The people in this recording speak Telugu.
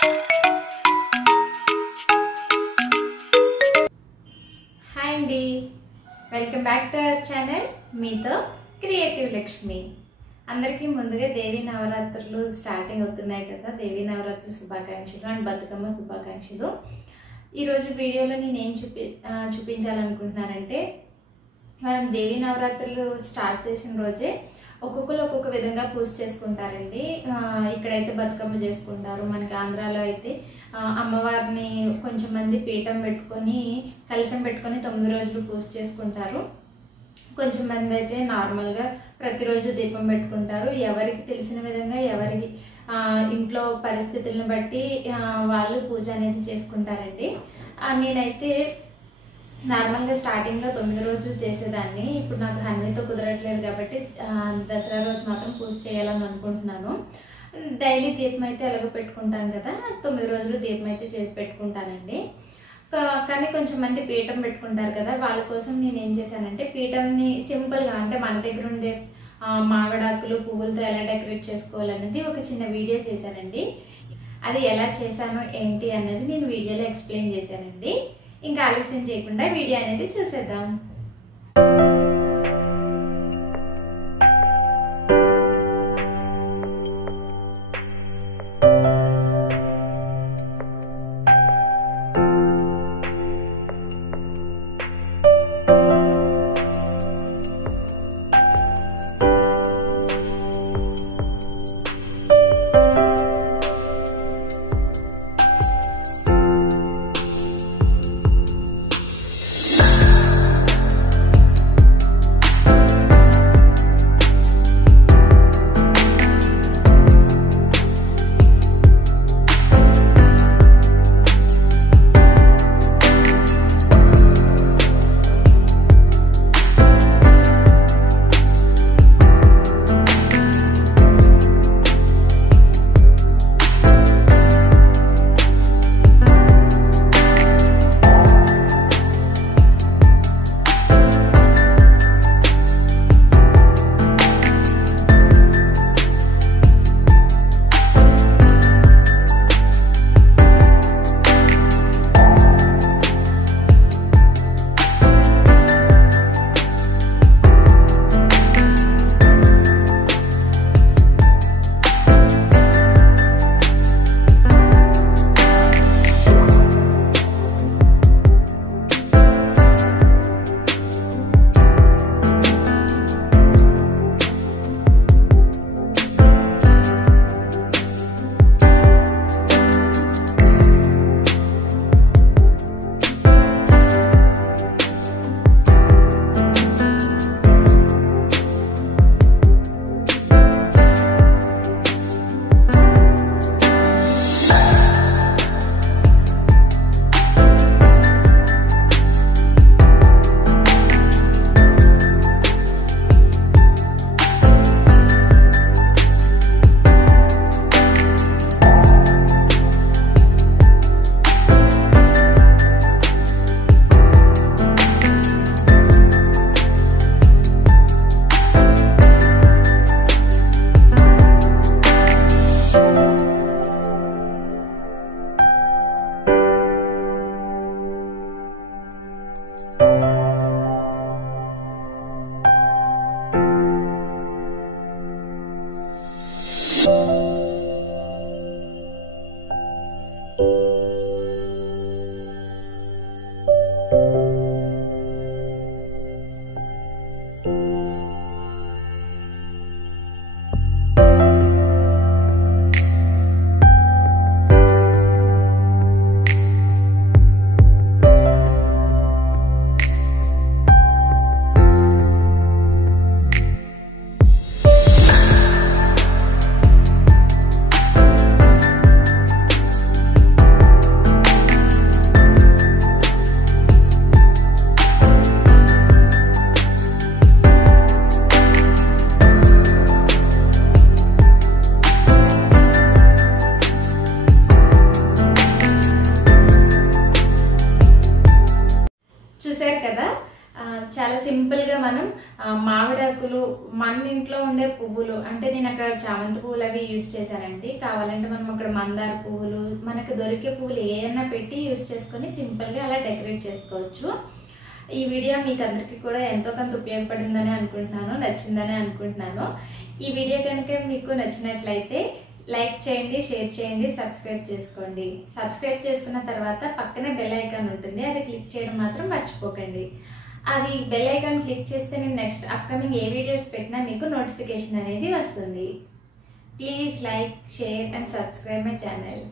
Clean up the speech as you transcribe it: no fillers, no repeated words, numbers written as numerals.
హాయ్ అండి, welcome back to our channel మీతో క్రియేటివ్ లక్ష్మి. అందరికీ ముందుగా దేవీ నవరాత్రులు స్టార్టింగ్ అవుతున్నాయి కదా, దేవీ నవరాత్రుల శుభాకాంక్షలు అండ్ బతుకమ్మ శుభాకాంక్షలు. ఈరోజు వీడియోలో నేను ఏం చూపించాలనుకుంటున్నానంటే, మనం దేవీ నవరాత్రులు స్టార్ట్ చేసిన రోజే ఒక్కొక్కరు ఒక్కొక్క విధంగా పూజ చేసుకుంటారండి. ఇక్కడైతే బతుకమ్మ చేసుకుంటారు, మనకి ఆంధ్రాలో అయితే అమ్మవారిని కొంచెం మంది పీఠం పెట్టుకొని కలశం పెట్టుకొని 9 రోజులు పూజ చేసుకుంటారు. కొంచెం మంది అయితే నార్మల్గా ప్రతిరోజు దీపం పెట్టుకుంటారు. ఎవరికి తెలిసిన విధంగా ఎవరికి ఇంట్లో పరిస్థితులను బట్టి వాళ్ళు పూజ అనేది చేసుకుంటారండి. నేనైతే నార్మల్గా స్టార్టింగ్లో 9 రోజులు చేసేదాన్ని. ఇప్పుడు నాకు హన్వీతో కుదరట్లేదు కాబట్టి దసరా రోజు మాత్రం పూజ చేయాలని అనుకుంటున్నాను. డైలీ దీపం అయితే ఎలాగో పెట్టుకుంటాం కదా, 9 రోజులు దీపం అయితే చేసి పెట్టుకుంటానండి. కానీ కొంచెం మంది పీఠం పెట్టుకుంటారు కదా, వాళ్ళ కోసం నేను ఏం చేశానంటే పీఠంని సింపుల్గా అంటే మన దగ్గర ఉండే మామిడాకులు పువ్వులతో ఎలా డెకరేట్ చేసుకోవాలనేది ఒక చిన్న వీడియో చేశానండి. అది ఎలా చేశాను ఏంటి అనేది నేను వీడియోలో ఎక్స్ప్లెయిన్ చేశానండి. ఇంకా ఆలస్యం చేయకుండా వీడియో అనేది చూసేద్దాం. మామిడాకులు, మన ఇంట్లో ఉండే పువ్వులు, అంటే నేను అక్కడ చామంతి పువ్వులు అవి యూజ్ చేశానండి. కావాలంటే మనం అక్కడ మందార పువ్వులు, మనకు దొరికే పువ్వులు ఏమైనా పెట్టి యూజ్ చేసుకొని సింపుల్గా అలా డెకరేట్ చేసుకోవచ్చు. ఈ వీడియో మీకు అందరికీ కూడా ఎంతో కొంత ఉపయోగపడిందని అనుకుంటున్నాను, నచ్చిందని అనుకుంటున్నాను. ఈ వీడియో కనుక మీకు నచ్చినట్లయితే లైక్ చేయండి, షేర్ చేయండి, సబ్స్క్రైబ్ చేసుకోండి. సబ్స్క్రైబ్ చేసుకున్న తర్వాత పక్కనే బెల్ ఐకాన్ ఉంటుంది, అది క్లిక్ చేయడం మాత్రం మర్చిపోకండి. అది బెల్ ఐకాన్ క్లిక్ చేస్తే నేను నెక్స్ట్ అప్కమింగ్ ఏ వీడియోస్ పెట్టినా మీకు నోటిఫికేషన్ అనేది వస్తుంది. Please like, share and subscribe my channel.